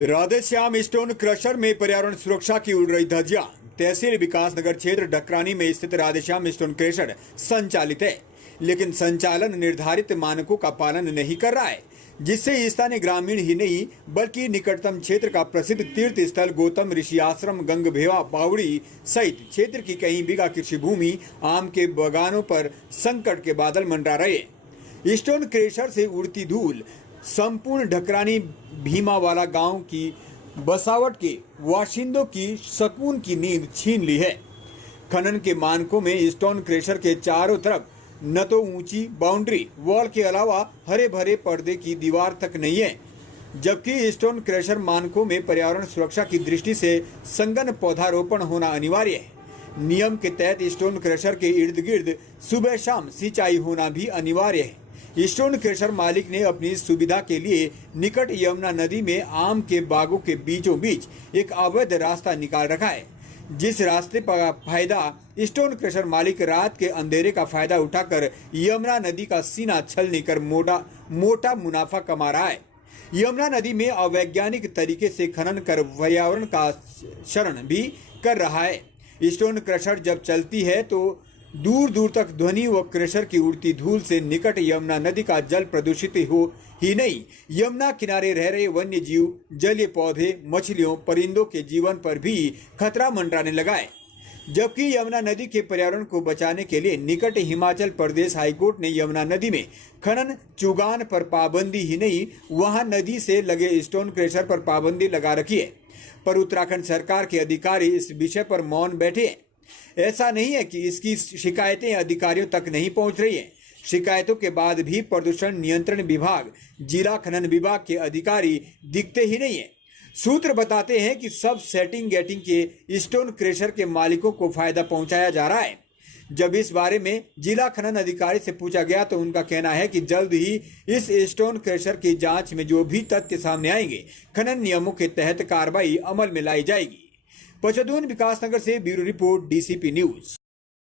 Radheshyam stone crusher में पर्यावरण सुरक्षा की उड़ रही धज्जियां। तहसील विकासनगर क्षेत्र डकरानी में स्थित राधेश्याम स्टोन क्रशर संचालित है, लेकिन संचालन निर्धारित मानकों का पालन नहीं कर रहा है, जिससे स्थानीय ग्रामीण ही नहीं बल्कि निकटतम क्षेत्र का प्रसिद्ध तीर्थ स्थल गौतम ऋषि आश्रम गंगभेवा बावड़ी सहित क्षेत्र की कई बीघा कृषि भूमि आम के बागानों पर संकट के बादल मंडरा रहे। स्टोन क्रशर से उड़ती धूल संपूर्ण ढकरानी भीमावाला गांव की बसावट के वाशिंदों की सुकून की नींद छीन ली है। खनन के मानकों में स्टोन क्रशर के चारों तरफ न तो ऊंची बाउंड्री वॉल के अलावा हरे भरे पर्दे की दीवार तक नहीं है, जबकि स्टोन क्रशर मानकों में पर्यावरण सुरक्षा की दृष्टि से संघन पौधारोपण होना अनिवार्य है। नियम के तहत स्टोन क्रशर के इर्द गिर्द सुबह शाम सिंचाई होना भी अनिवार्य है। स्टोन क्रशर मालिक ने अपनी सुविधा के लिए निकट यमुना नदी में आम के बागों के बीचों बीच एक अवैध रास्ता निकाल रखा है, जिस रास्ते का फायदा स्टोन क्रशर मालिक रात के अंधेरे का फायदा उठाकर यमुना नदी का सीना छलनी कर मोटा मुनाफा कमा रहा है। यमुना नदी में अवैज्ञानिक तरीके से खनन कर पर्यावरण का क्षरण भी कर रहा है। स्टोन क्रशर जब चलती है तो दूर दूर तक ध्वनि व क्रशर की उड़ती धूल से निकट यमुना नदी का जल प्रदूषित हो ही नहीं, यमुना किनारे रह रहे वन्य जीव, जलीय पौधे, मछलियों, परिंदों के जीवन पर भी खतरा मंडराने लगा है। जबकि यमुना नदी के पर्यावरण को बचाने के लिए निकट हिमाचल प्रदेश हाईकोर्ट ने यमुना नदी में खनन चुगान पर पाबंदी ही नहीं, वहां नदी से लगे स्टोन क्रशर पर पाबंदी लगा रखी है। पर उत्तराखंड सरकार के अधिकारी इस विषय पर मौन बैठे हैं। ऐसा नहीं है कि इसकी शिकायतें अधिकारियों तक नहीं पहुंच रही हैं। शिकायतों के बाद भी प्रदूषण नियंत्रण विभाग, जिला खनन विभाग के अधिकारी दिखते ही नहीं है। सूत्र बताते हैं कि सब सेटिंग गेटिंग के स्टोन क्रशर के मालिकों को फायदा पहुंचाया जा रहा है। जब इस बारे में जिला खनन अधिकारी से पूछा गया तो उनका कहना है कि जल्द ही इस स्टोन क्रशर की जांच में जो भी तथ्य सामने आएंगे, खनन नियमों के तहत कार्रवाई अमल में लाई जाएगी। पचदून विकासनगर से ब्यूरो रिपोर्ट, डीसीपी न्यूज।